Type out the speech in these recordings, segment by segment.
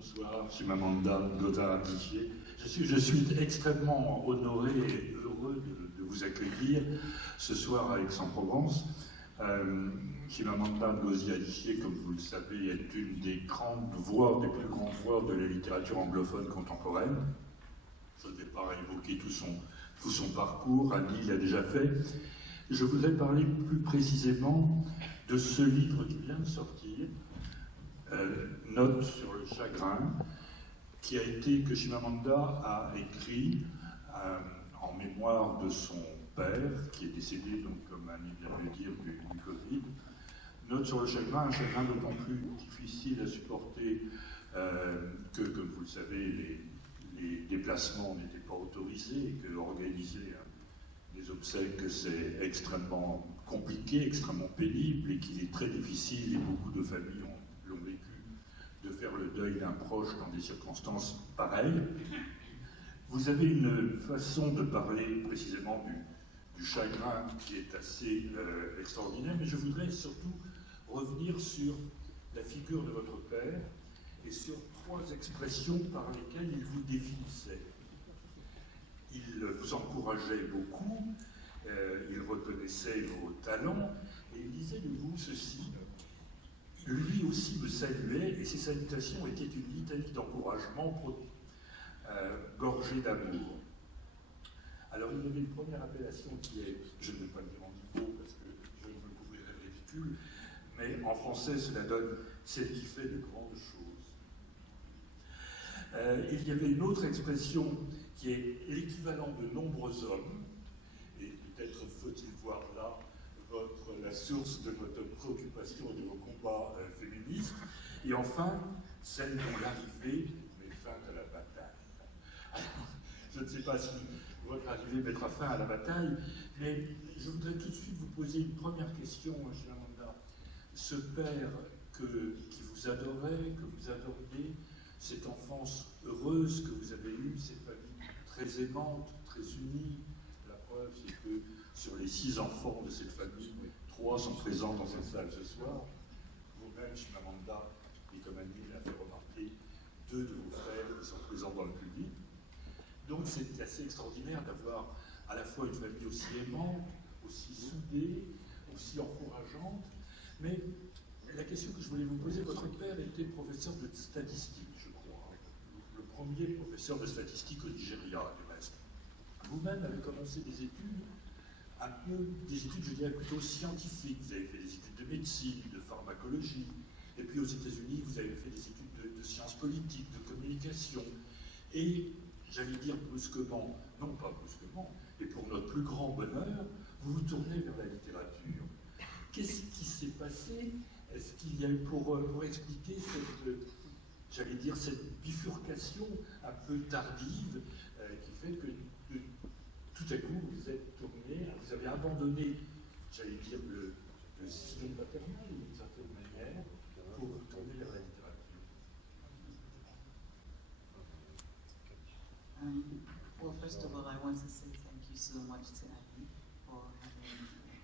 Bonsoir, Chimamanda Ngozi Adichie. Je suis extrêmement honoré et heureux de vous accueillir ce soir à Aix-en-Provence. Chimamanda Ngozi Adichie, comme vous le savez, est une des grandes voix, des plus grandes voix de la littérature anglophone contemporaine. Je ne vais pas évoquer tout son parcours, Annie l'a déjà fait. Je voudrais parler plus précisément de ce livre qui vient de sortir, Notes sur le chagrin, que Chimamanda a écrit en mémoire de son père, qui est décédé, donc, comme Annie vient de le dire, du Covid. Notes sur le chagrin, un chagrin d'autant plus difficile à supporter que, comme vous le savez, les déplacements n'étaient pas autorisés et que organiser des obsèques, c'est extrêmement compliqué, extrêmement pénible et qu'il est très difficile, et beaucoup de familles l'ont vécu, de faire le deuil d'un proche dans des circonstances pareilles. Vous avez une façon de parler précisément du chagrin qui est assez extraordinaire, mais je voudrais surtout revenir sur la figure de votre père et sur trois expressions par lesquelles il vous définissait. Il vous encourageait beaucoup, il reconnaissait vos talents, et il disait de vous ceci: lui aussi me saluait, et ses salutations étaient une litanie d'encouragement gorgée d'amour. Alors il y avait une première appellation qui est, je ne vais pas le dire en micro parce que je ne me couvrirai de ridicule, mais en français cela donne celle qui fait de grandes choses. Il y avait une autre expression qui est l'équivalent de nombreux hommes, et peut-être faut-il voir là la source de votre préoccupation et de vos combats féministes, et enfin celle dont l'arrivée met fin à la bataille. Alors, je ne sais pas si votre arrivée mettra fin à la bataille, mais je voudrais tout de suite vous poser une première question, Chimamanda. Ce père qui vous adorait, que vous adoriez, cette enfance heureuse que vous avez eue, cette famille très aimante, très unie. La preuve, c'est que sur les 6 enfants de cette famille, 3 sont présents dans cette salle ce soir. Vous-même, Chimamanda, et comme Annie l'a fait remarquer, 2 de vos frères qui sont présents dans le public. Donc c'est assez extraordinaire d'avoir à la fois une famille aussi aimante, aussi soudée, aussi encourageante. Mais la question que je voulais vous poser, votre père était professeur de statistique, je crois. Le premier professeur de statistique au Nigeria, du reste. Vous-même avez commencé des études, je dirais, plutôt scientifiques. Vous avez fait des études de médecine, de pharmacologie, et puis aux États-Unis, vous avez fait des études de sciences politiques, de communication. Et, j'allais dire brusquement, non pas brusquement, et pour notre plus grand bonheur, vous vous tournez vers la littérature. Qu'est-ce qui s'est passé? Est-ce qu'il y a eu, pour expliquer cette bifurcation un peu tardive qui fait que tout à coup vous êtes tourné, vous avez abandonné, j'allais dire, le sillon paternel d'une certaine manière pour vous tourner vers la littérature? Well, first of all, I want to say thank you so much to Annie for having me.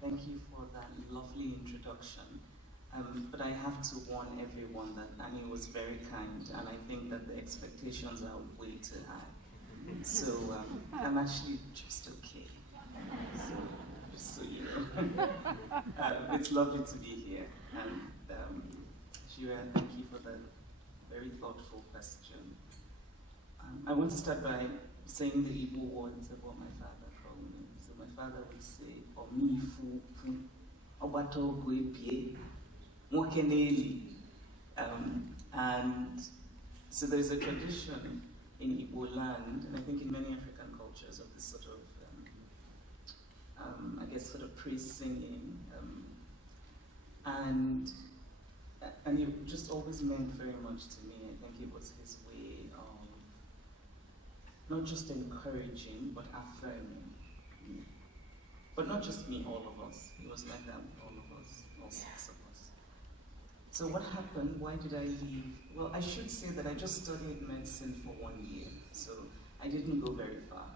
Thank you for that lovely introduction. But I have to warn everyone that Annie was very kind, and I think that the expectations are way too high. So I'm actually just okay. So, just so you know. It's lovely to be here. And Shira, thank you for that very thoughtful question. I want to start by saying the Igbo words about my father for me. So my father would say, Omifu pu, Obato Bwebie, Mwakeneli. And so there's a tradition in Igbo land, and I think in many African cultures, of this sort of, I guess, sort of praise singing. And it just always meant very much to me. I think it was his way of not just encouraging, but affirming me. But not just me, all of us. It was like that with all of us, all 6 of us. So what happened? Why did I leave? Well, I should say that I just studied medicine for 1 year, so I didn't go very far.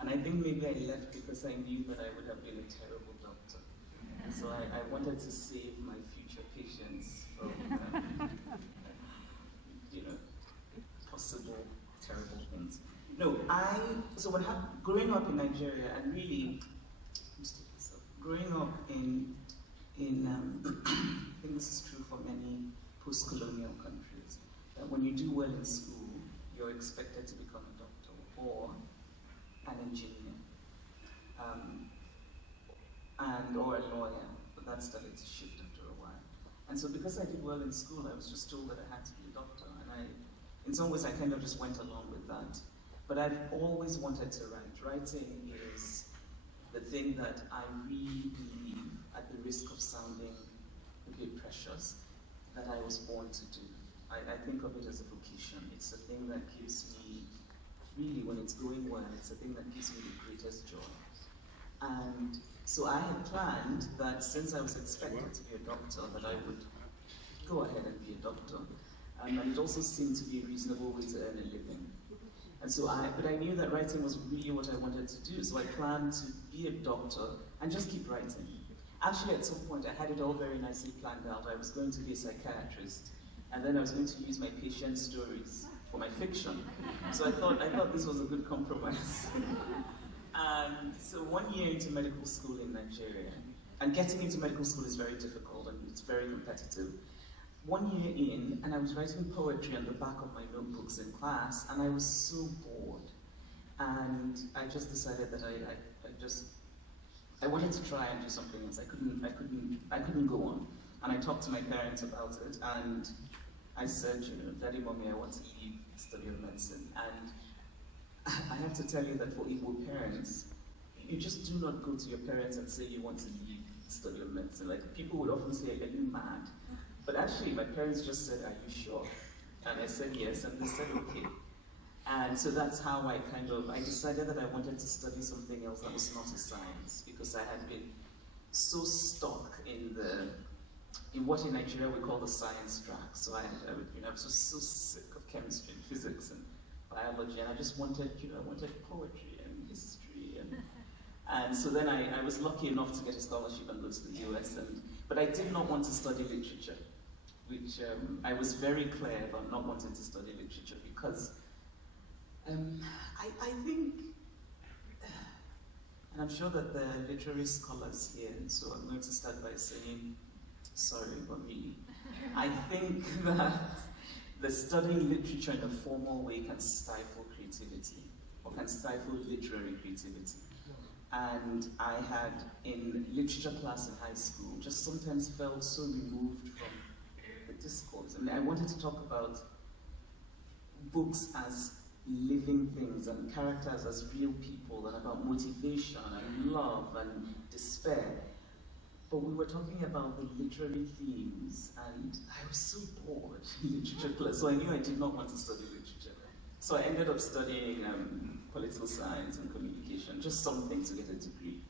And I think maybe I left because I knew that I would have been a terrible doctor. And so I wanted to save my future patients from, growing up in Nigeria, and really, growing up in I think this is true for many post-colonial countries, that when you do well in school, you're expected to become a doctor or an engineer, or a lawyer, but that started to shift after a while. And so because I did well in school, I was just told that I had to be a doctor, and in some ways I kind of just went along with that. But I've always wanted to write. Writing is the thing that I really believe, at the risk of sounding a bit precious, that I was born to do. I think of it as a vocation. It's the thing that gives me, really, when it's going well, it's the thing that gives me the greatest joy. And so I had planned that since I was expected to be a doctor, that I would go ahead and be a doctor. And it also seemed to be a reasonable way to earn a living. And so but I knew that writing was really what I wanted to do, so I planned to be a doctor and just keep writing. Actually, at some point, I had it all very nicely planned out. I was going to be a psychiatrist, and then I was going to use my patient stories for my fiction. So I thought this was a good compromise. And so 1 year into medical school in Nigeria, and getting into medical school is very difficult and it's very competitive. 1 year in, and I was writing poetry on the back of my notebooks in class, and I was so bored. And I just decided that I wanted to try and do something else. I couldn't go on. And I talked to my parents about it, and I said, Daddy, Mommy, I want to leave the study of medicine. And I have to tell you that for Igbo parents, you just do not go to your parents and say you want to leave the study of medicine. Like, people would often say, are you mad? But actually, my parents just said, are you sure? And I said yes, and they said okay. And so that's how I decided that I wanted to study something else that was not a science, because I had been so stuck in what in Nigeria we call the science track. So I was just so sick of chemistry and physics and biology, and I just wanted, I wanted poetry and history, and so then I was lucky enough to get a scholarship and go to the US, but I did not want to study literature, which I was very clear about not wanting to study literature, because I think, and I'm sure that there are literary scholars here, so I'm going to start by saying, sorry, but really, I think that the studying literature in a formal way can stifle creativity, or can stifle literary creativity. And I had, in literature class in high school, just sometimes felt so removed from the discourse. I mean, I wanted to talk about books as living things, and characters as real people, and about motivation, and love, and despair. But we were talking about the literary themes, and I was so bored in literature class, so I knew I did not want to study literature. So I ended up studying political science and communication, just something to get a degree.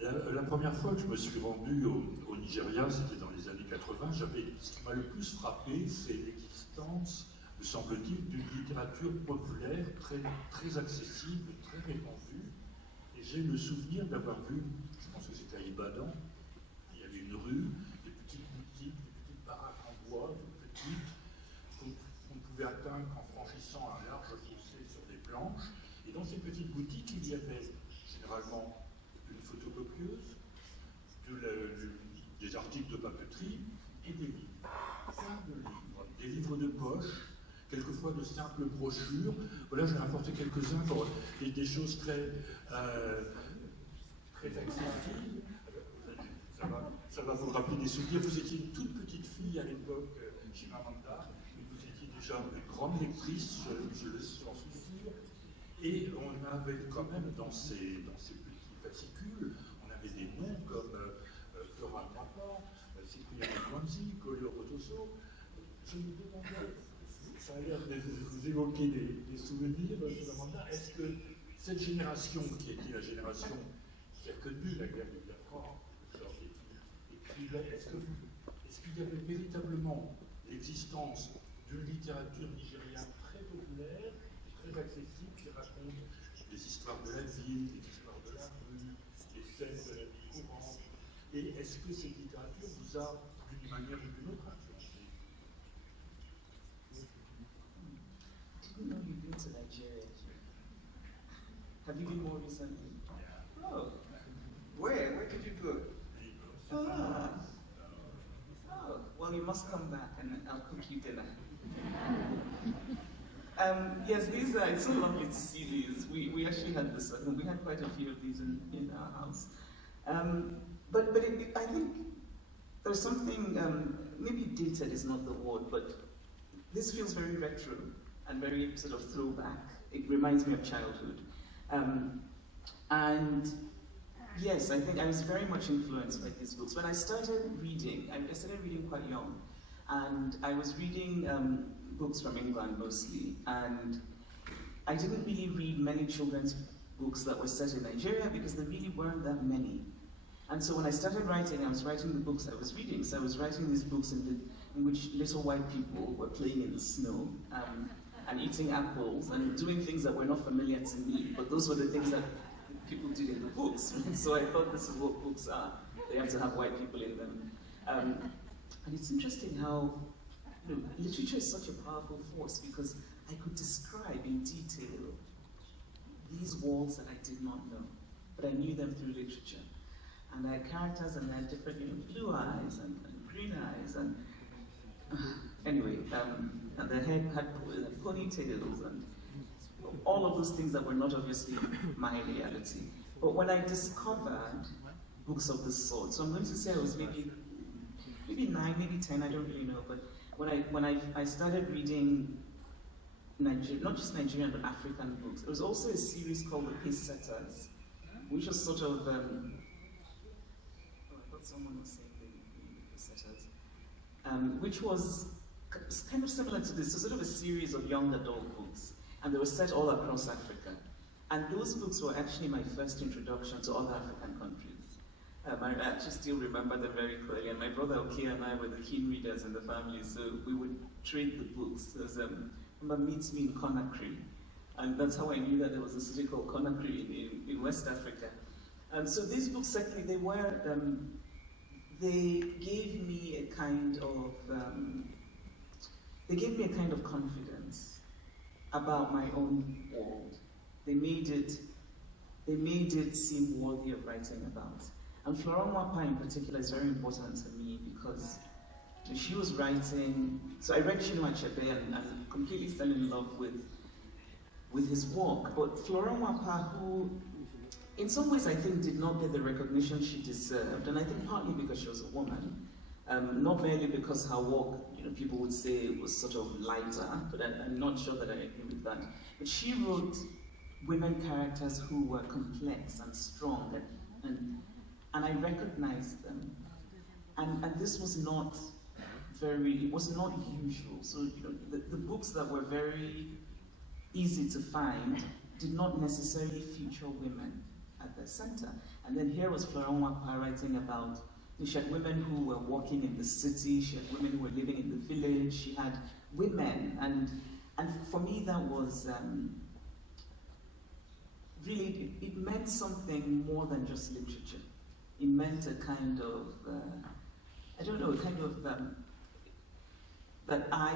La première fois que je me suis rendu au Nigeria, c'était dans les années 80, ce qui m'a le plus frappé, c'est l'existence, me semble-t-il, d'une littérature populaire très accessible, très répandue. Et j'ai le souvenir d'avoir vu, je pense que c'était à Ibadan, il y avait une rue, des petites boutiques, des petites baraques en bois, des petites, qu'on ne pouvait atteindre qu'en franchissant un large fossé sur des planches. Et dans ces petites boutiques, il y avait généralement une photocopieuse, des articles de papeterie et des livres. Plein de livres, des livres de poche, quelquefois de simples brochures. Voilà, j'en ai apporté quelques-uns pour des choses très accessibles. Ça va vous rappeler des souvenirs. Vous étiez une toute petite fille à l'époque, Chimamanda, mais vous étiez déjà une grande lectrice, j'en suis sûr. Et on avait quand même dans ces petits fascicules, on avait des noms comme Flora Papa, Chimamanda Ngozi, Kolio Rotoso. Je me demandais, ça a l'air de vous évoquer des souvenirs, Chimamanda. Est-ce que cette génération, qui était la génération qui a connu la guerre du Biafra, écrivait, est-ce qu'il y avait véritablement l'existence d'une littérature nigériane très populaire, très accessible, qui raconte des histoires de la ville, des histoires de la rue, des scènes de la vie courante? Et est-ce que cette littérature vous a, d'une manière ou d'une autre, influencé? Have you been more recently? Oh, where? Where did you go? Ah. Oh, well, you must come back and I'll cook you dinner. Yes, these are, it's so lovely to see these. We actually had this, we had quite a few of these in our house. But I think there's something, maybe dated is not the word, but this feels very retro and very sort of throwback. It reminds me of childhood. And yes, I think I was very much influenced by these books. When I started reading, I started reading quite young, and I was reading books from England mostly, and I didn't really read many children's books that were set in Nigeria because there really weren't that many. And so when I started writing, I was writing the books I was reading. So I was writing these books in which little white people were playing in the snow and eating apples and doing things that were not familiar to me, but those were the things that people did in the books. So I thought this is what books are. They have to have white people in them. And it's interesting how literature is such a powerful force because I could describe in detail these walls that I did not know, but I knew them through literature. And they had characters and they had different, blue eyes and green eyes and anyway, and their hair had ponytails and all of those things that were not obviously my reality. But when I discovered books of this sort, so I'm going to say I was maybe 9, maybe 10, I don't really know, but when I started reading not just Nigerian but African books, there was also a series called The Pace Setters, which was sort of, I thought someone was saying the Pace Setters, which was kind of similar to this, so sort of a series of young adult books, and they were set all across Africa. And those books were actually my first introduction to other African countries. I actually still remember them very clearly, and my brother Oki and I were the keen readers in the family, so we would trade the books. There was remember Meets Me in Conakry, and that's how I knew that there was a city called Conakry in West Africa. And so these books, certainly, they gave me a kind of confidence about my own world. They made it seem worthy of writing about. And Florent Wapa in particular is very important to me because she was writing, so I read Chinua Achebe and completely fell in love with his work. But Florent Wapa, who in some ways I think did not get the recognition she deserved, and I think partly because she was a woman, not merely because her work, people would say it was sort of lighter, but I'm not sure that I agree with that. But she wrote women characters who were complex and strong, and I recognized them. And this was not it was not usual. So the books that were very easy to find did not necessarily feature women at their center. And then here was Florent Wapa writing about, she had women who were walking in the city, she had women who were living in the village, she had women, and for me that was, really, it meant something more than just literature. It meant a kind of, I don't know, a kind of, that I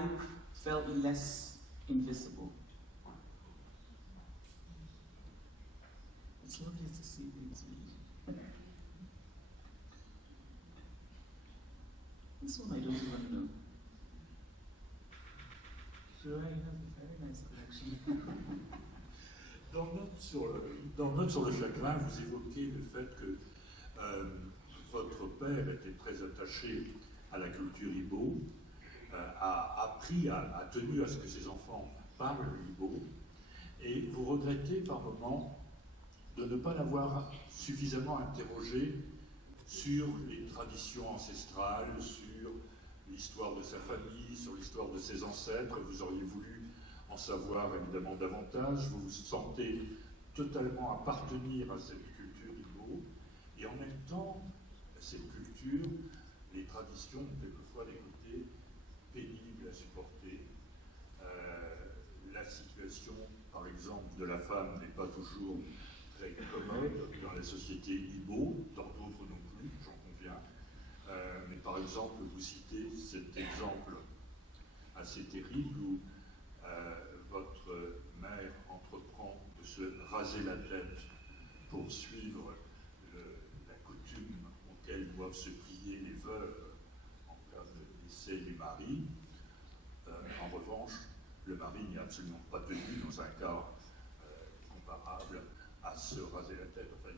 felt less invisible. It's lovely to see things read. This one I don't even know. Sure, you have a very nice collection. Dans Notes sur le chagrin, vous évoquez le fait que votre père était très attaché à la culture Igbo, a tenu à ce que ses enfants parlent Igbo, et vous regrettez par moments de ne pas l'avoir suffisamment interrogé sur les traditions ancestrales, sur l'histoire de sa famille, sur l'histoire de ses ancêtres. Vous auriez voulu en savoir évidemment davantage. Vous vous sentez totalement appartenir à cette culture Igbo, et en même temps, cette culture, les traditions ont quelquefois des côtés pénibles à supporter. La situation, par exemple, de la femme n'est pas toujours très commode dans la société Igbo, dans d'autres non plus, j'en conviens. Mais par exemple, vous citez cet exemple assez terrible où votre mère entreprend de se se raser la tête pour suivre la coutume auquel doivent se plier les veuves en cas de décès du mari. En revanche, le mari n'est absolument pas tenu dans un cas comparable à se raser la tête. Enfin,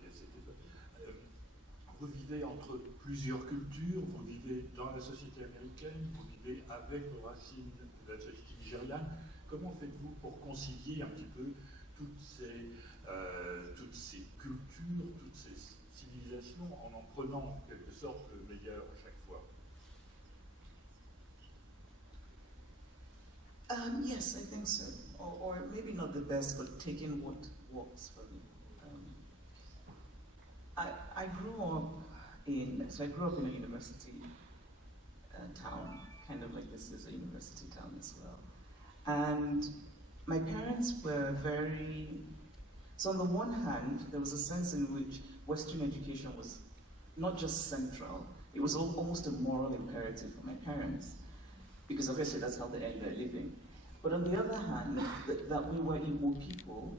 vous vivez entre plusieurs cultures, vous vivez dans la société américaine, vous vivez avec vos racines de la société nigériane. Comment faites-vous pour concilier un petit peu toutes ces cultures, toutes ces civilisations, en prenant en quelque sorte le meilleur à chaque fois? Yes, I think so. Or maybe not the best, but taking what works for me. I grew up in a university town, kind of like this is a university town as well. And my parents were so on the one hand, there was a sense in which Western education was not just central, it was almost a moral imperative for my parents, because obviously that's how they earned their living. But on the other hand, that we were Igbo people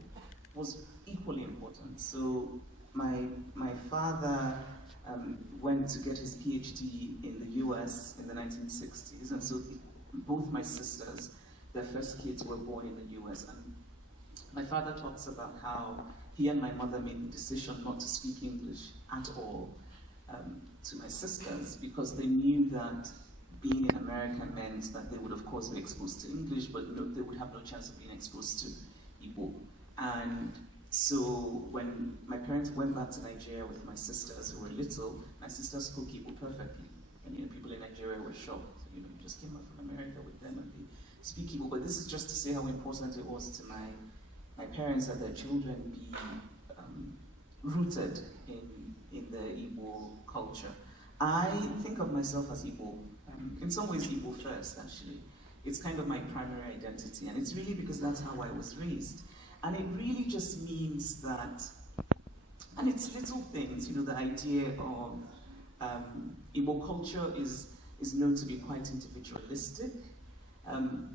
was equally important. So my father went to get his PhD in the US in the 1960s, and so both my sisters, their first kids were born in the US. And my father talks about how he and my mother made the decision not to speak English at all to my sisters, because they knew that being in America meant that they would of course be exposed to English, but they would have no chance of being exposed to Igbo. And so when my parents went back to Nigeria with my sisters who were little, my sisters spoke Igbo perfectly. And people in Nigeria were shocked. You just came out from America with them and they speak Igbo. But this is just to say how important it was to my parents that their children be rooted in the Igbo culture. I think of myself as Igbo. In some ways, Igbo first, actually. It's kind of my primary identity, and it's really because that's how I was raised. And it really just means that, and it's little things, the idea of Igbo culture is known to be quite individualistic,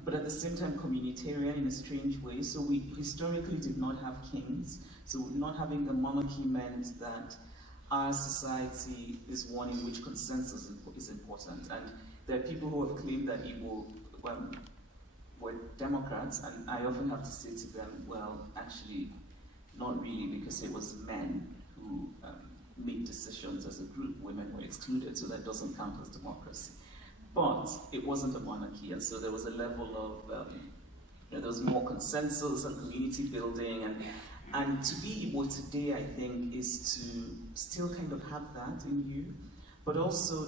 but at the same time communitarian in a strange way. So we historically did not have kings, so not having the monarchy meant that our society is one in which consensus is important. And there are people who have claimed that Igbo were Democrats, and I often have to say to them, well, actually, not really, because it was men who made decisions as a group. Women were excluded, so that doesn't count as democracy. But it wasn't a monarchy, and so there was a level of, there was more consensus and community building, and to be Igbo today, I think, is to still kind of have that in you, but also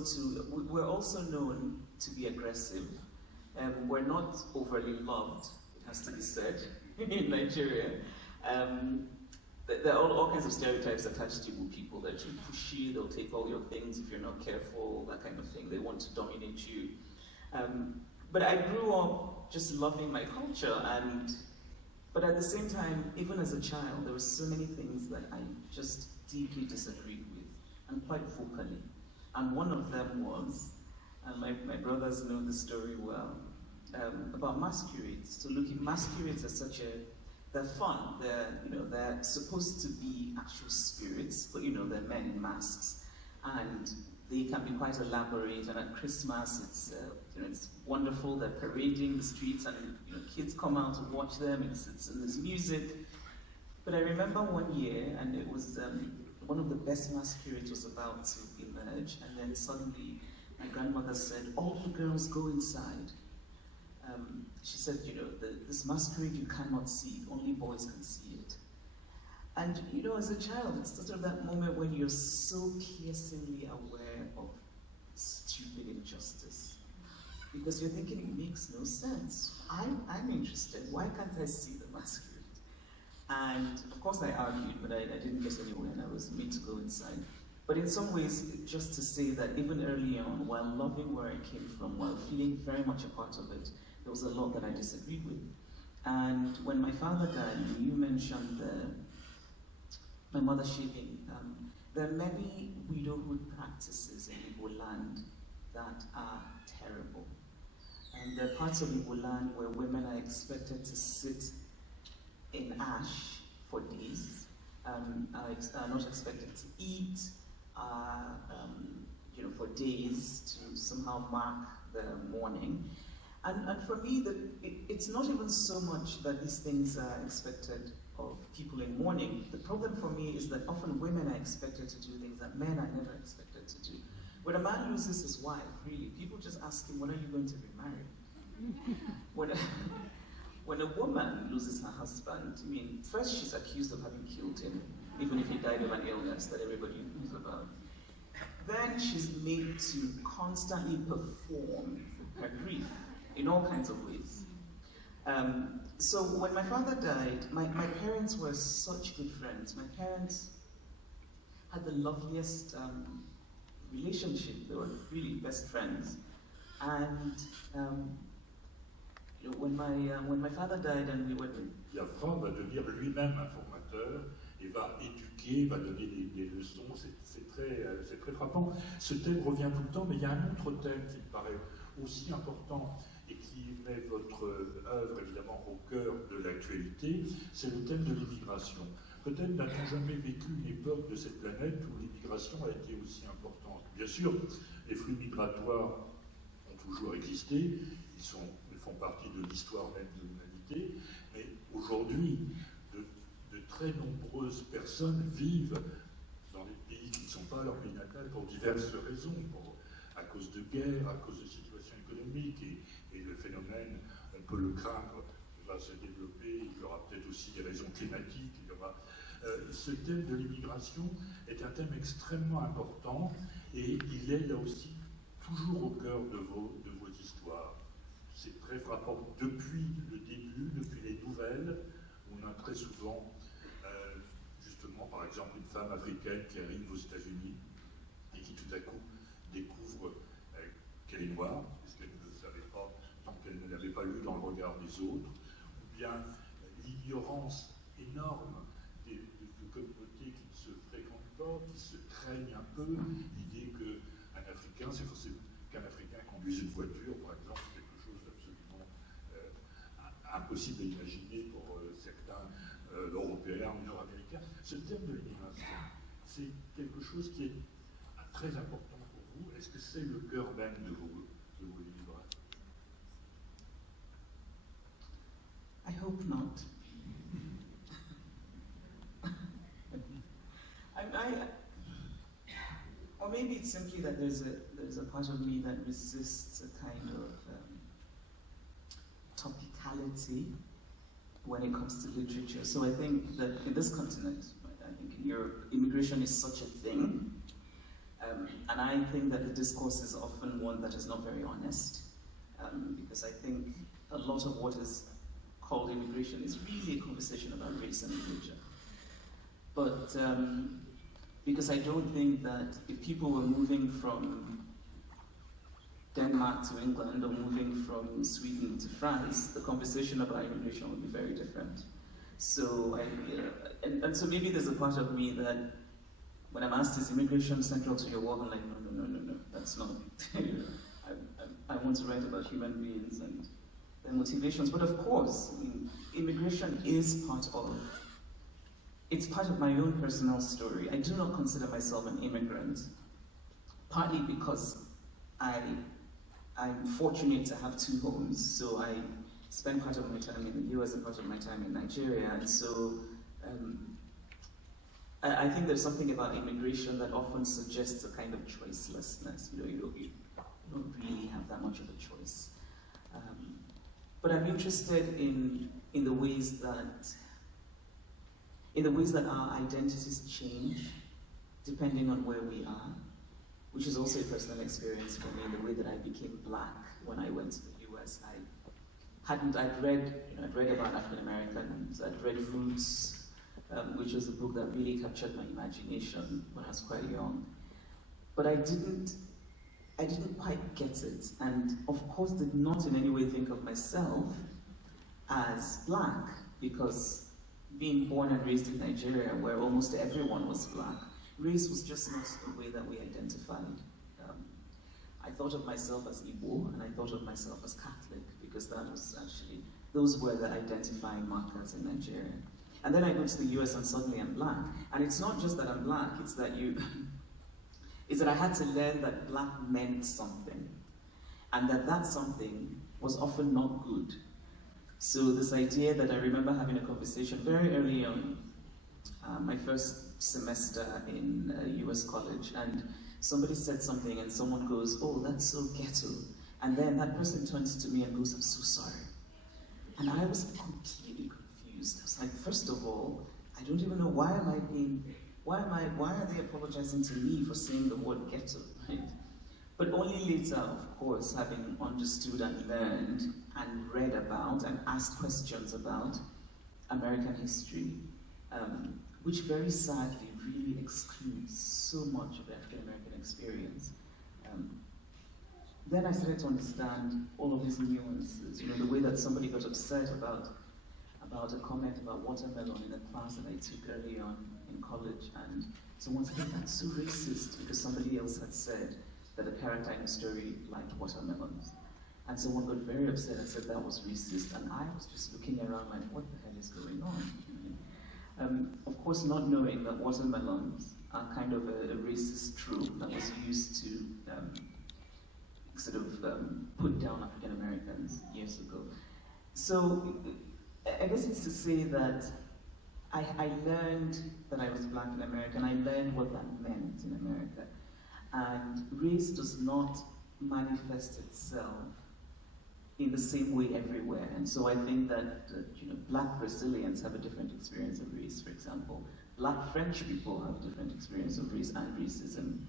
we're also known to be aggressive. We're not overly loved, it has to be said, in Nigeria. There are all kinds of stereotypes attached to Igbo people. They're too pushy, they'll take all your things if you're not careful, that kind of thing. They want to dominate you. But I grew up just loving my culture, but at the same time, even as a child, there were so many things that I just deeply disagreed with, and quite vocally. And one of them was, and my brothers know the story well, about masquerades. So masquerades are they're fun. They're supposed to be actual spirits, but they're men in masks, and they can be quite elaborate. And at Christmas, it's wonderful. They're parading the streets, and kids come out to watch them. And there's music. But I remember one year, and it was one of the best masquerades was about to emerge, and then suddenly my grandmother said, "All the girls go inside." She said, this masquerade you cannot see, only boys can see it. And as a child, it's sort of that moment when you're so piercingly aware of stupid injustice. Because you're thinking it makes no sense. I'm interested, why can't I see the masquerade? And of course I argued, but I didn't get anywhere, and I was made to go inside. But in some ways, just to say that even early on, while loving where I came from, while feeling very much a part of it, there was a lot that I disagreed with. And when my father died, you mentioned my mother shaving. There are many widowhood practices in Igbo land that are terrible. And there are parts of Igbo land where women are expected to sit in ash for days, are not expected to eat, for days to somehow mark the mourning. And for me, it's not even so much that these things are expected of people in mourning. The problem for me is that often women are expected to do things that men are never expected to do. When a man loses his wife, really, people just ask him, when are you going to remarry? When a woman loses her husband, I mean, first she's accused of having killed him, even if he died of an illness that everybody knows about. Then she's made to constantly perform her grief in all kinds of ways. So when my father died, my parents were such good friends. My parents had the loveliest relationship. They were really best friends. And when my father died and we were... Diaphragme va devenir lui-même un formateur et va éduquer, va donner des leçons. C'est très frappant. Ce thème revient tout le temps, mais il y a un autre thème qui me paraît aussi important et qui met votre œuvre évidemment au cœur de l'actualité, c'est le thème de l'immigration. Peut-être n'a-t-on jamais vécu une époque de cette planète où l'immigration a été aussi importante. Bien sûr, les flux migratoires ont toujours existé, ils font partie de l'histoire même de l'humanité, mais aujourd'hui, de très nombreuses personnes vivent dans des pays qui ne sont pas leur pays natal pour diverses raisons, à cause de guerres, à cause de situations économiques, et le phénomène, on peut le craindre, va se développer. Il y aura peut-être aussi des raisons climatiques. Ce thème de l'immigration est un thème extrêmement important et il est là aussi toujours au cœur de vos histoires. C'est très frappant depuis le début, depuis les nouvelles. On a très souvent, justement, par exemple, une femme africaine qui arrive aux États-Unis et qui tout à coup découvre qu'elle est noire, puisqu'elle ne le savait pas tant qu'elle ne l'avait pas lu dans le regard des autres, ou bien l'ignorance énorme de communautés qui ne se fréquentent pas, qui se craignent un peu, l'idée qu'un Africain, c'est forcément qu'un Africain conduise une voiture, par exemple, c'est quelque chose d'absolument impossible à imaginer pour certains Européens ou Nord-Américains. Ce thème de l'immigration, c'est quelque chose qui est très important pour vous. Est-ce que c'est le cœur même de vos livres? I hope not. Or maybe it's simply that there's a part of me that resists a kind of topicality when it comes to literature. So I think that in this continent, I think in Europe, immigration is such a thing. And I think that the discourse is often one that is not very honest, because I think a lot of what is called immigration is really a conversation about race and religion. But because I don't think that if people were moving from Denmark to England or moving from Sweden to France, the conversation about immigration would be very different. So, and so maybe there's a part of me that when I'm asked, is immigration central to your work, I'm like, no, that's not. I want to write about human beings and their motivations. But of course, I mean, immigration is it's part of my own personal story. I do not consider myself an immigrant, partly because I'm fortunate to have two homes, so I spend part of my time in the US and part of my time in Nigeria, and so I think there's something about immigration that often suggests a kind of choicelessness. You don't really have that much of a choice. But I'm interested in the ways that our identities change depending on where we are, which is also a personal experience for me. The way that I became Black when I went to the US, I'd read about African Americans. I'd read Roots, which was a book that really captured my imagination when I was quite young. But I didn't quite get it, and of course did not in any way think of myself as Black, because being born and raised in Nigeria, where almost everyone was Black, race was just not the way that we identified. I thought of myself as Igbo, and I thought of myself as Catholic, because those were the identifying markers in Nigeria. And then I go to the US and suddenly I'm black. And it's not just that I'm black, it's that I had to learn that black meant something. And that something was often not good. So this idea that I remember having a conversation very early on, my first semester in US college, and somebody said something and someone goes, "Oh, that's so ghetto." And then that person turns to me and goes, "I'm so sorry." And I was completely confused. I was like, first of all, I don't even know why are they apologizing to me for saying the word ghetto, right? But only later, of course, having understood and learned and read about and asked questions about American history, which very sadly really excludes so much of the African American experience. Then I started to understand all of these nuances, the way that somebody got upset about a comment about watermelon in a class that I took early on in college, and someone said, "That's so racist," because somebody else had said that a character in the story liked watermelons. And someone got very upset and said that was racist, and I was just looking around like, what the hell is going on? Of course, not knowing that watermelons are kind of a racist trope that was used to put down African Americans years ago. So I guess it's to say that I learned that I was black in America, and I learned what that meant in America. And race does not manifest itself in the same way everywhere. And so I think that black Brazilians have a different experience of race, for example. Black French people have a different experience of race and racism.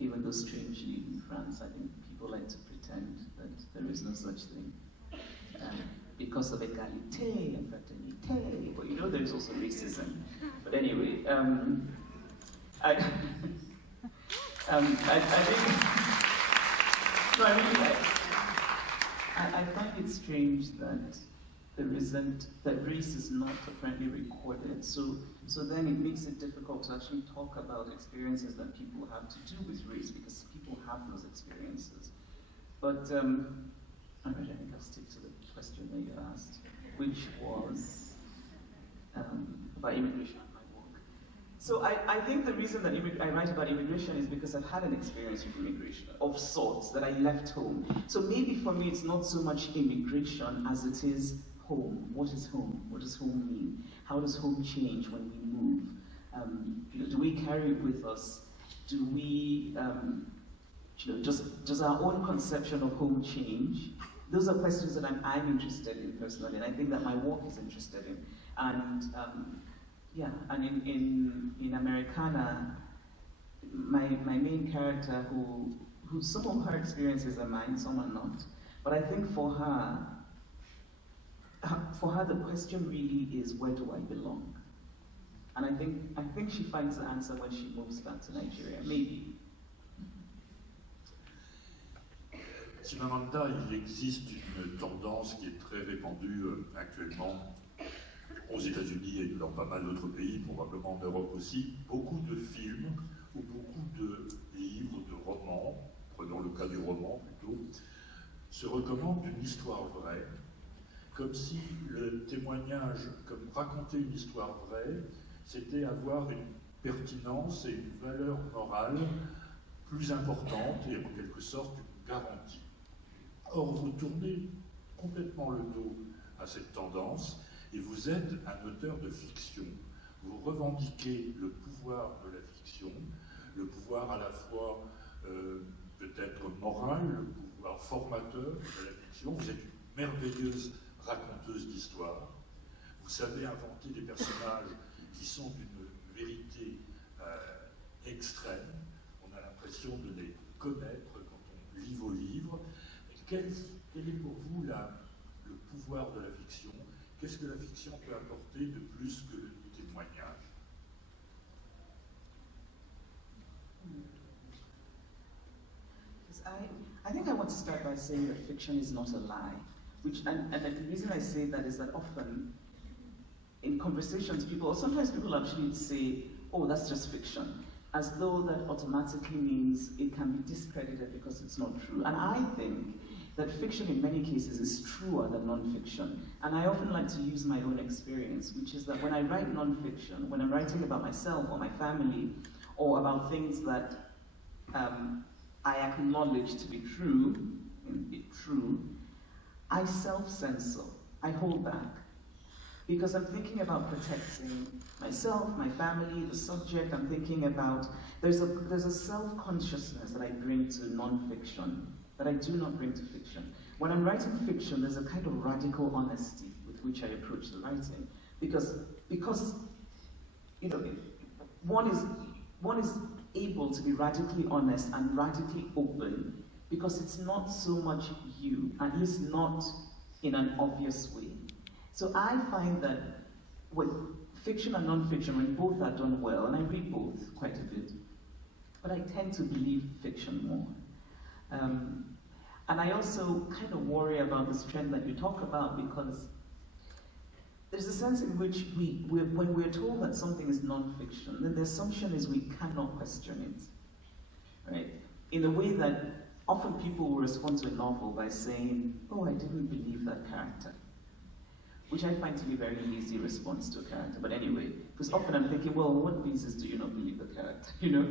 Even though strangely in France, I think people like to pretend that there is no such thing. Because of égalité and fraternité, but there's also racism. But anyway, I find it strange that race is not apparently recorded. So then it makes it difficult to actually talk about experiences that people have to do with race, because people have those experiences. But I think I'll stick to the question that you asked, which was about immigration. So I think the reason that I write about immigration is because I've had an experience with immigration of sorts, that I left home. So maybe for me it's not so much immigration as it is home. What is home? What does home mean? How does home change when we move? Do we carry it with us? Do we, does our own conception of home change? Those are questions that I'm interested in personally, and I think that my work is interested in. And yeah, and in Americana, my main character, who some of her experiences are mine, some are not, but I think for her the question really is, where do I belong? And I think she finds the answer when she moves back to Nigeria, maybe. Chimamanda, il existe une tendance qui est très répandue actuellement aux États-Unis et dans pas mal d'autres pays, probablement en Europe aussi, beaucoup de films ou beaucoup de livres, de romans, prenons le cas du roman plutôt, se recommandent une histoire vraie, comme si le témoignage, comme raconter une histoire vraie, c'était avoir une pertinence et une valeur morale plus importante et en quelque sorte une garantie. Or, vous tournez complètement le dos à cette tendance et vous êtes un auteur de fiction. Vous revendiquez le pouvoir de la fiction, le pouvoir à la fois peut-être moral, le pouvoir formateur de la fiction. Vous êtes une merveilleuse raconteuse d'histoire. Vous savez inventer des personnages qui sont d'une vérité extrême. On a l'impression de les connaître quand on lit vos livres. Quel est pour vous le pouvoir de la fiction? Qu'est-ce que la fiction peut apporter de plus que le témoignage? I think I want to start by saying that fiction is not a lie. And the reason I say that is that often in conversations, sometimes people actually say, "Oh, that's just fiction," as though that automatically means it can be discredited because it's not true. And I think that fiction in many cases is truer than non-fiction. And I often like to use my own experience, which is that when I write non-fiction, when I'm writing about myself or my family, or about things that I acknowledge to be true, I self-censor, I hold back. Because I'm thinking about protecting myself, my family, the subject. I'm thinking about, there's a self-consciousness that I bring to non-fiction that I do not bring to fiction. When I'm writing fiction, there's a kind of radical honesty with which I approach the writing. Because you know, one is able to be radically honest and radically open because it's not so much you, at least not in an obvious way. So I find that with fiction and non-fiction, when both are done well, and I read both quite a bit, but I tend to believe fiction more. And I also kind of worry about this trend that you talk about, because there's a sense in which when we're told that something is non-fiction, then the assumption is we cannot question it, right? In a way that often people will respond to a novel by saying, oh, I didn't believe that character, which I find to be a very easy response to a character. But anyway, because often I'm thinking, well, on what basis do you not believe the character, you know?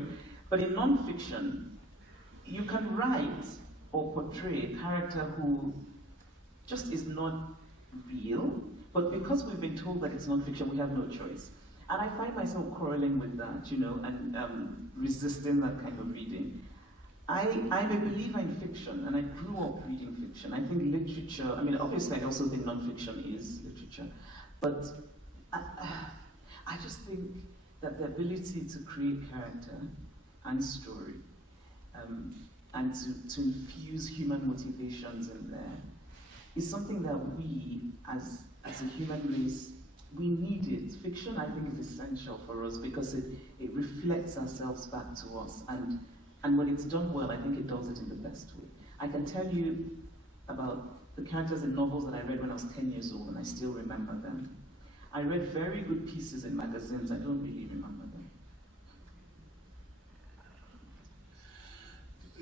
But in non-fiction, you can write or portray a character who just is not real, but because we've been told that it's non-fiction, we have no choice. And I find myself quarreling with that, you know, and resisting that kind of reading. I'm a believer in fiction, and I grew up reading fiction. I think literature, I mean, obviously I also think non-fiction is literature, but I just think that the ability to create character and story, and to infuse human motivations in there, is something that we, as a human race, we need it. Fiction, I think, is essential for us because it reflects ourselves back to us, and when it's done well, I think it does it in the best way. I can tell you about the characters in novels that I read when I was 10 years old, and I still remember them. I read very good pieces in magazines, I don't really remember them.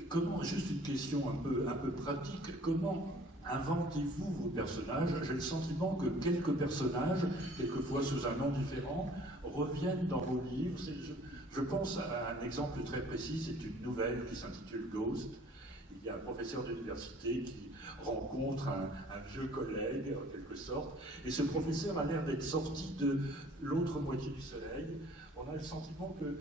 Comment, juste une question un peu pratique, comment inventez-vous vos personnages? J'ai le sentiment que quelques personnages, quelquefois sous un nom différent, reviennent dans vos livres. Je pense à un exemple très précis, c'est une nouvelle qui s'intitule Ghost. Il y a un professeur d'université qui rencontre un vieux collègue, en quelque sorte, et ce professeur a l'air d'être sorti de l'autre moitié du soleil. On a le sentiment que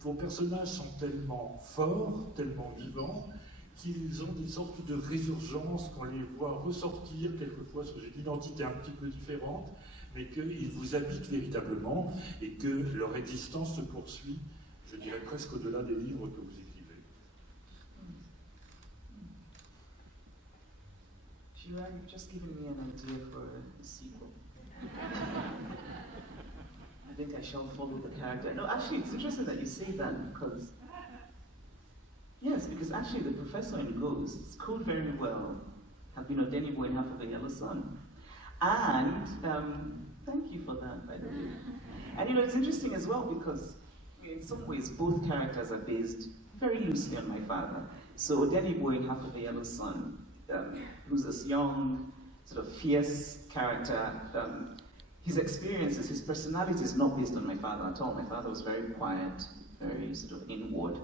vos personnages sont tellement forts, tellement vivants, qu'ils ont des sortes de résurgences, qu'on les voit ressortir quelquefois sous une identité un petit peu différente, mais qu'ils vous habitent véritablement et que leur existence se poursuit, je dirais presque au-delà des livres que vous écrivez. Chimamanda, you've just given me an idea for a sequel. I think I shall follow the character. No, actually, it's interesting that you say that because, yes, because actually the professor in Ghosts could very well have been Odeni Boy in Half of a Yellow Sun. And, thank you for that, by the way. And you know, it's interesting as well because in some ways both characters are based very loosely on my father. So Odeni Boy in Half of a Yellow Sun, who's this young, sort of fierce character, his experiences, his personality is not based on my father at all. My father was very quiet, very sort of inward,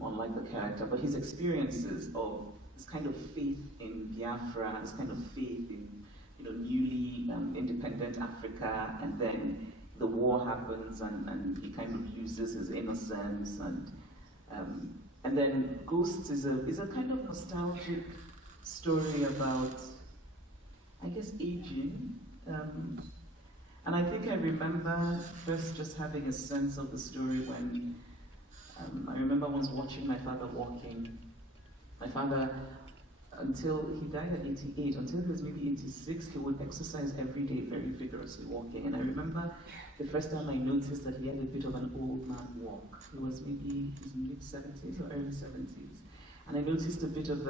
unlike the character. But his experiences of this kind of faith in Biafra, this kind of faith in, you know, newly independent Africa, and then the war happens, and he kind of loses his innocence, and then Ghosts is a kind of nostalgic story about, I guess, aging. And I think I remember first just having a sense of the story when I remember once watching my father walking. My father, until he died at 88, until he was maybe 86, he would exercise every day very vigorously walking. And I remember the first time I noticed that he had a bit of an old man walk. He was maybe his mid-70s or early 70s. And I noticed a bit of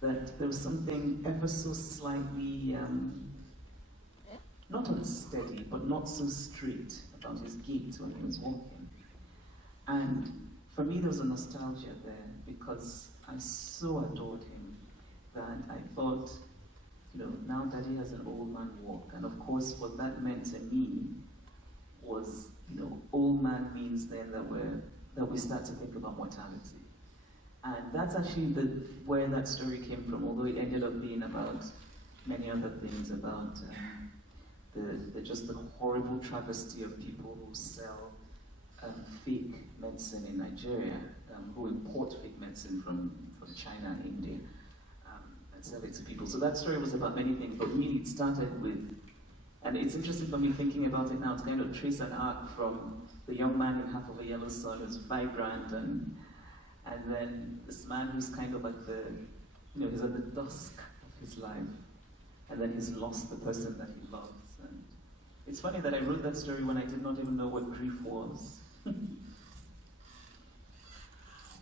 that there was something ever so slightly, not unsteady, but not so straight about his gait when he was walking. And for me, there was a nostalgia there because I so adored him that I thought, you know, now Daddy has an old man walk. And of course, what that meant to me was, you know, old man means then that we start to think about mortality. And that's actually where that story came from, although it ended up being about many other things, about just the horrible travesty of people who sell fake medicine in Nigeria, who import fake medicine from China and India, and sell it to people. So that story was about many things, but really it started with, and it's interesting for me thinking about it now, to kind of trace an arc from the young man in Half of a Yellow Sun who's vibrant, and then this man who's kind of like he's at the dusk of his life, and then he's lost the person that he loves. And it's funny that I wrote that story when I did not even know what grief was.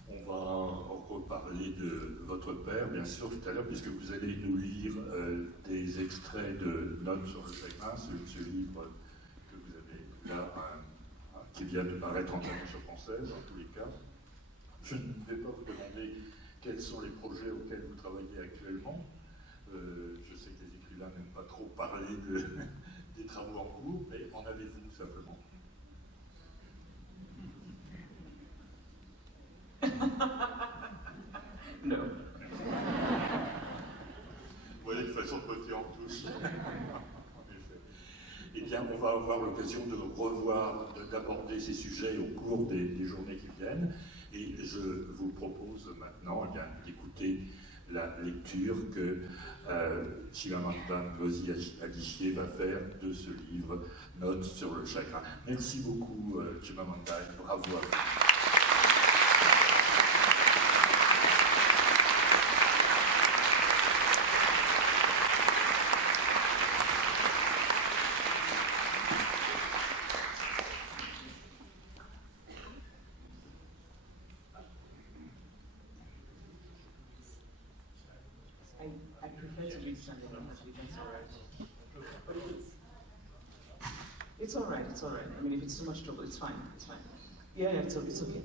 On va reparler de votre père, bien sûr, tout à l'heure, puisque vous allez nous lire des extraits de Notes sur le chagrin, ce livre que vous avez là, qui vient de paraître en traduction française, en tous les cas. Je ne vais pas vous demander quels sont les projets auxquels vous travaillez actuellement. Je sais que les écrivains n'aiment pas trop parler des travaux en cours, mais en avez-vous simplement? Non. Voilà une façon de voter en touche. En effet. Eh bien, on va avoir l'occasion de revoir, d'aborder ces sujets au cours des journées qui viennent. Et je vous propose maintenant d'écouter la lecture que Chimamanda Ngozi Adichie va faire de ce livre, Notes sur le chagrin. Merci beaucoup, Chimamanda, et bravo à vous. I prefer to read standing up, actually, that's all right. But it's all right, it's all right. I mean, if it's too much trouble, it's fine, it's fine. Yeah, it's okay.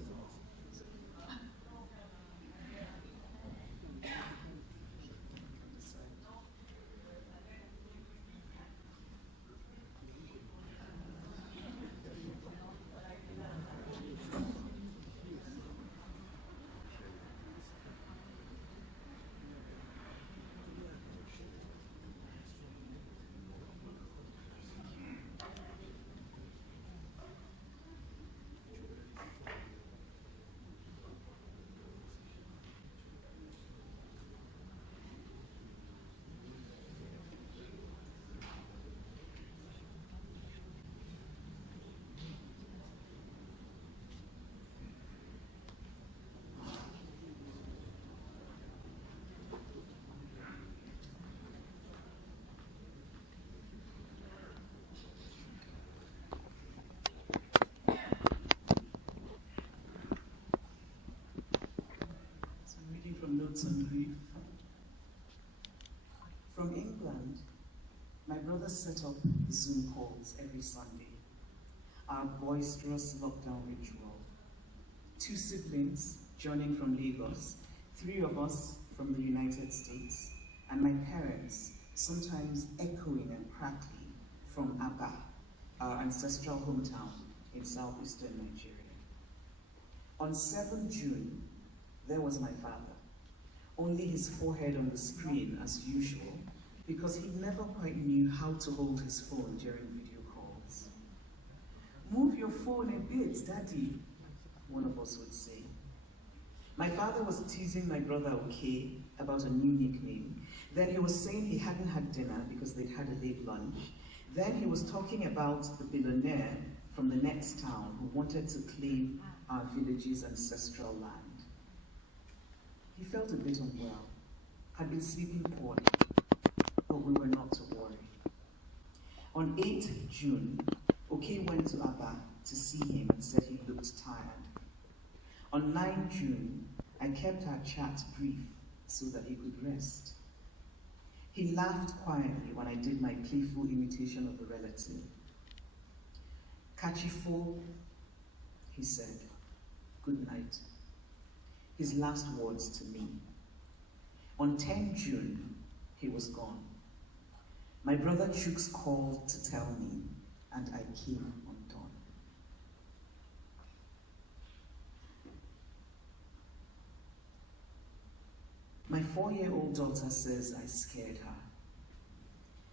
Notes on grief. From England, my brother set up Zoom calls every Sunday, our boisterous lockdown ritual. 2 siblings joining from Lagos, 3 of us from the United States, and my parents, sometimes echoing and crackling from Aba, our ancestral hometown in southeastern Nigeria. On 7 June, there was my father. Only his forehead on the screen as usual, because he never quite knew how to hold his phone during video calls. Move your phone a bit, Daddy, one of us would say. My father was teasing my brother, okay, about a new nickname. Then he was saying he hadn't had dinner because they'd had a late lunch. Then he was talking about the billionaire from the next town who wanted to claim our village's ancestral land. He felt a bit unwell, had been sleeping poorly, but we were not to worry. On 8th June, Oke went to Aba to see him and said he looked tired. On 9 June, I kept our chat brief so that he could rest. He laughed quietly when I did my playful imitation of the relative. Kachifo, he said, good night. His last words to me. On 10 June, he was gone. My brother Chooks called to tell me, and I came on dawn. My 4-year-old daughter says I scared her.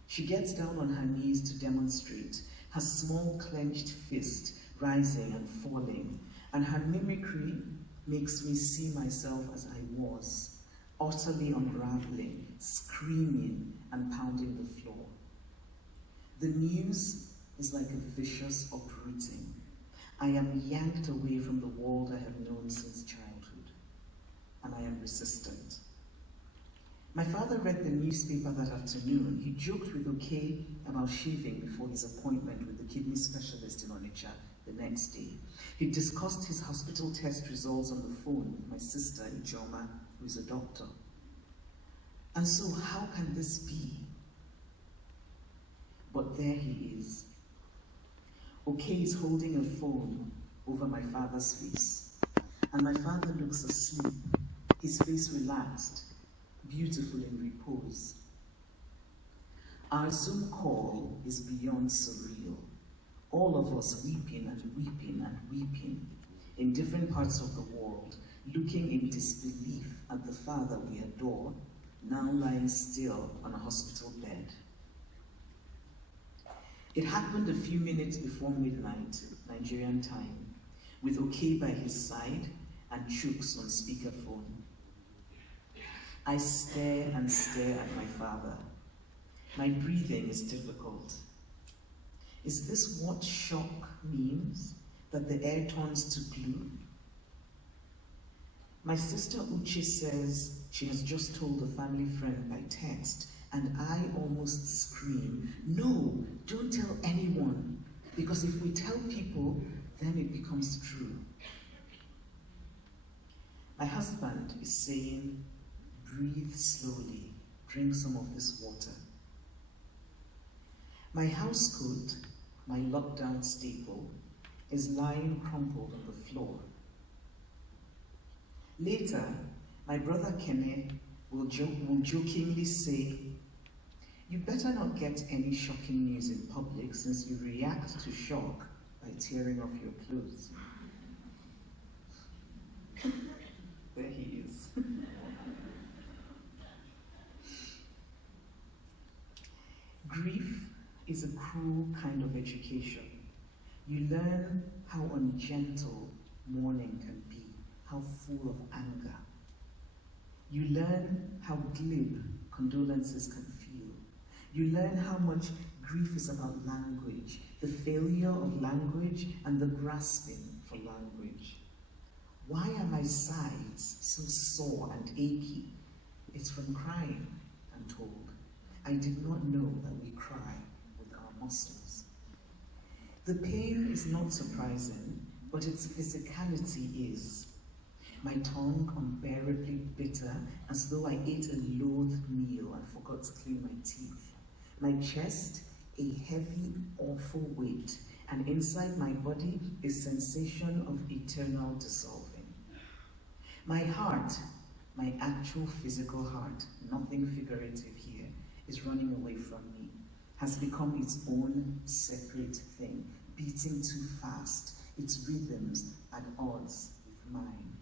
She gets down on her knees to demonstrate, her small clenched fist rising and falling, and her mimicry makes me see myself as I was, utterly unraveling, screaming and pounding the floor. The news is like a vicious uprooting. I am yanked away from the world I have known since childhood, and I am resistant. My father read the newspaper that afternoon. He joked with Oke about shaving before his appointment with the kidney specialist in Onitsha the next day. He discussed his hospital test results on the phone with my sister, Ijoma, who is a doctor. And so how can this be? But there he is. Oke is holding a phone over my father's face, and my father looks asleep, his face relaxed, beautiful in repose. Our Zoom call is beyond surreal. All of us weeping and weeping and weeping in different parts of the world, looking in disbelief at the father we adore, now lying still on a hospital bed. It happened a few minutes before midnight, Nigerian time, with Oke by his side and Chooks on speakerphone. I stare and stare at my father. My breathing is difficult. Is this what shock means? That the air turns to glue? My sister Uche says she has just told a family friend by text, and I almost scream, no, don't tell anyone, because if we tell people, then it becomes true. My husband is saying, breathe slowly, drink some of this water. My house coat, my lockdown staple, is lying crumpled on the floor. Later, my brother Kene will jokingly say, you better not get any shocking news in public since you react to shock by tearing off your clothes. There he is. Grief is a cruel kind of education. You learn how ungentle mourning can be, how full of anger. You learn how glib condolences can feel. You learn how much grief is about language, the failure of language and the grasping for language. Why are my sides so sore and achy? It's from crying, I'm told. I did not know that we cry with our muscles. The pain is not surprising, but its physicality is. My tongue unbearably bitter, as though I ate a loathed meal and forgot to clean my teeth. My chest, a heavy, awful weight, and inside my body, a sensation of eternal dissolving. My heart, my actual physical heart, nothing figurative here, is running away from me, has become its own separate thing, beating too fast, its rhythms at odds with mine.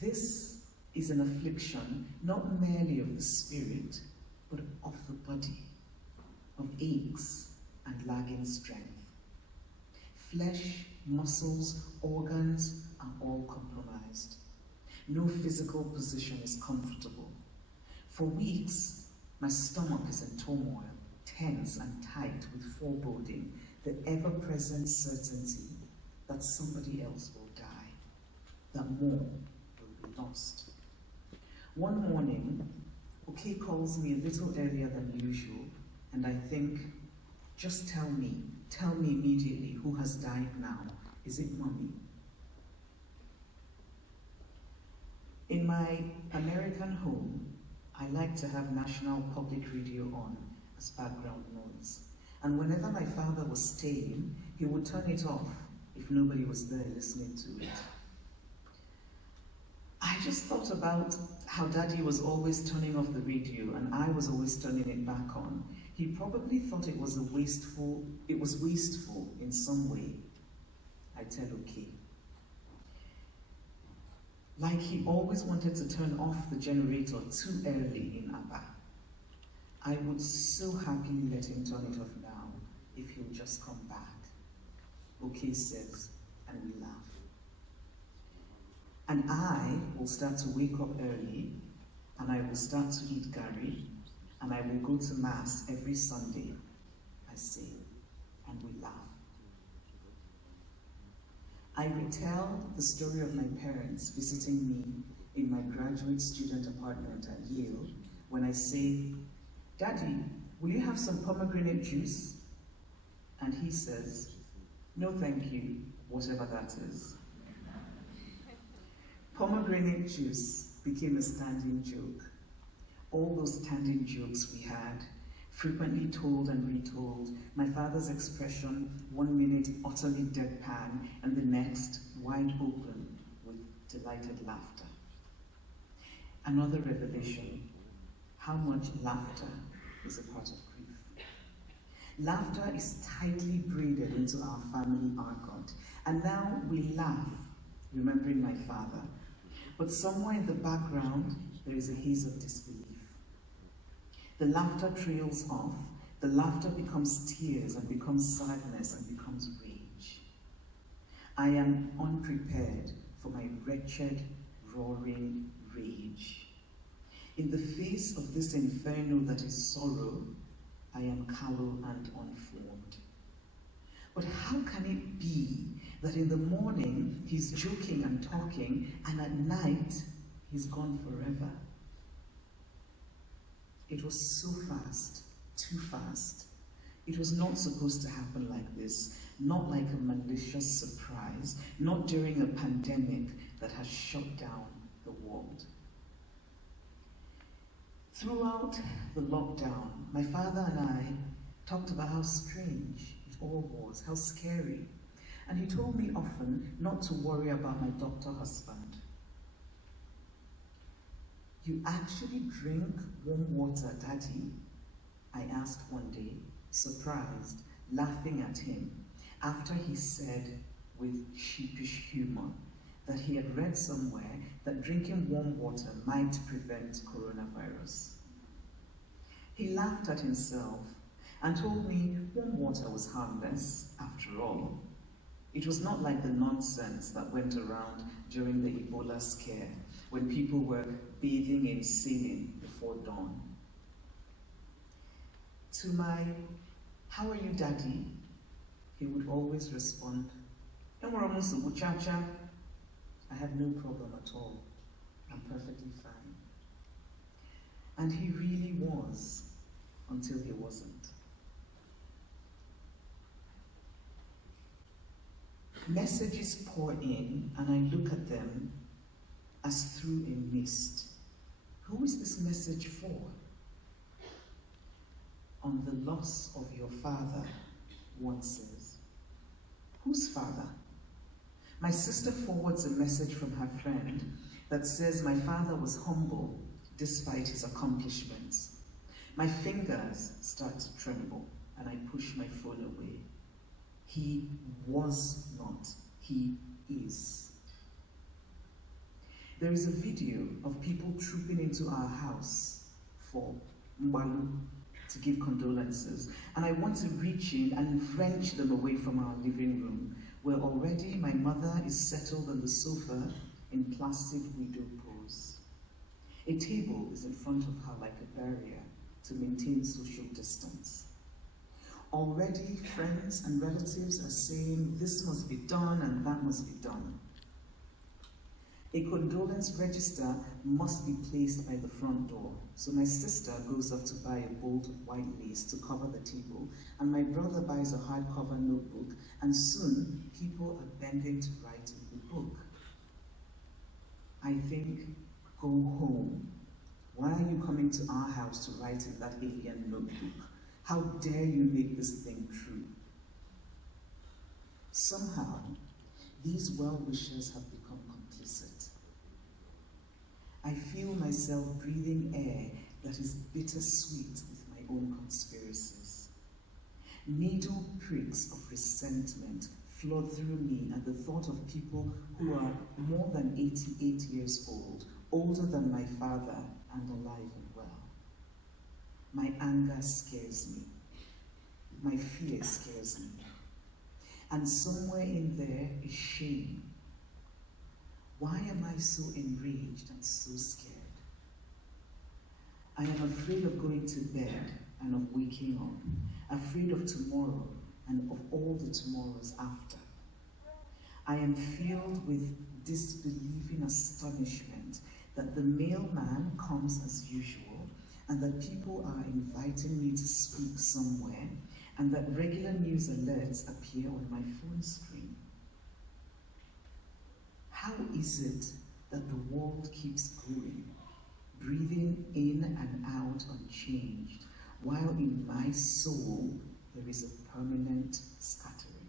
This is an affliction not merely of the spirit, but of the body, of aches and lagging strength. Flesh, muscles, organs are all compromised. No physical position is comfortable. For weeks, my stomach is in turmoil, tense and tight with foreboding, the ever-present certainty that somebody else will die, that more will be lost. One morning, Oke calls me a little earlier than usual, and I think, just tell me immediately who has died now. Is it Mommy? In my American home, I like to have national public radio on as background noise. And whenever my father was staying, he would turn it off if nobody was there listening to it. I just thought about how Daddy was always turning off the radio and I was always turning it back on, he probably thought it was wasteful in some way. I tell okay. Like he always wanted to turn off the generator too early in Abba. I would so happily let him turn it off now if he'll just come back. Okay says, and we laugh. And I will start to wake up early, and I will start to eat gari, and I will go to Mass every Sunday, I say, and we laugh. I retell the story of my parents visiting me in my graduate student apartment at Yale when I say, Daddy, will you have some pomegranate juice? And he says, no thank you, whatever that is. Pomegranate juice became a standing joke. All those standing jokes we had, frequently told and retold, my father's expression, 1 minute utterly deadpan, and the next wide open with delighted laughter. Another revelation, how much laughter is a part of grief. Laughter is tightly braided into our family argot, and now we laugh, remembering my father. But somewhere in the background, there is a haze of disbelief. The laughter trails off, the laughter becomes tears and becomes sadness and becomes rage. I am unprepared for my wretched, roaring rage. In the face of this inferno that is sorrow, I am callow and unformed. But how can it be that in the morning he's joking and talking, and at night he's gone forever? It was so fast, too fast. It was not supposed to happen like this, not like a malicious surprise, not during a pandemic that has shut down the world. Throughout the lockdown, my father and I talked about how strange it all was, how scary. And he told me often not to worry about my doctor husband. You actually drink warm water, Daddy? I asked one day, surprised, laughing at him, after he said with sheepish humor that he had read somewhere that drinking warm water might prevent coronavirus. He laughed at himself and told me warm water was harmless, after all. It was not like the nonsense that went around during the Ebola scare, when people were bathing in saline before dawn. To my, how are you, Daddy? He would always respond, I have no problem at all. I'm perfectly fine. And he really was, until he wasn't. Messages pour in, and I look at them as through a mist. Who is this message for? On the loss of your father, one says. Whose father? My sister forwards a message from her friend that says my father was humble despite his accomplishments. My fingers start to tremble and I push my phone away. He was not, he is. There is a video of people trooping into our house for Mbalu to give condolences, and I want to reach in and wrench them away from our living room, where already my mother is settled on the sofa in placid widow pose. A table is in front of her like a barrier to maintain social distance. Already friends and relatives are saying this must be done and that must be done. A condolence register must be placed by the front door, so my sister goes off to buy a bolt of white lace to cover the table, and my brother buys a hardcover notebook, and soon people are bending to write in the book. I think, go home. Why are you coming to our house to write in that alien notebook? How dare you make this thing true? Somehow, these well-wishers have become complicit. I feel myself breathing air that is bittersweet with my own conspiracies. Needle pricks of resentment flood through me at the thought of people who are more than 88 years old, older than my father, and alive and well. My anger scares me. My fear scares me. And somewhere in there is shame. Why am I so enraged and so scared? I am afraid of going to bed and of waking up, afraid of tomorrow and of all the tomorrows after. I am filled with disbelieving astonishment that the mailman comes as usual, and that people are inviting me to speak somewhere, and that regular news alerts appear on my phone screen. How is it that the world keeps going, breathing in and out unchanged, while in my soul there is a permanent scattering?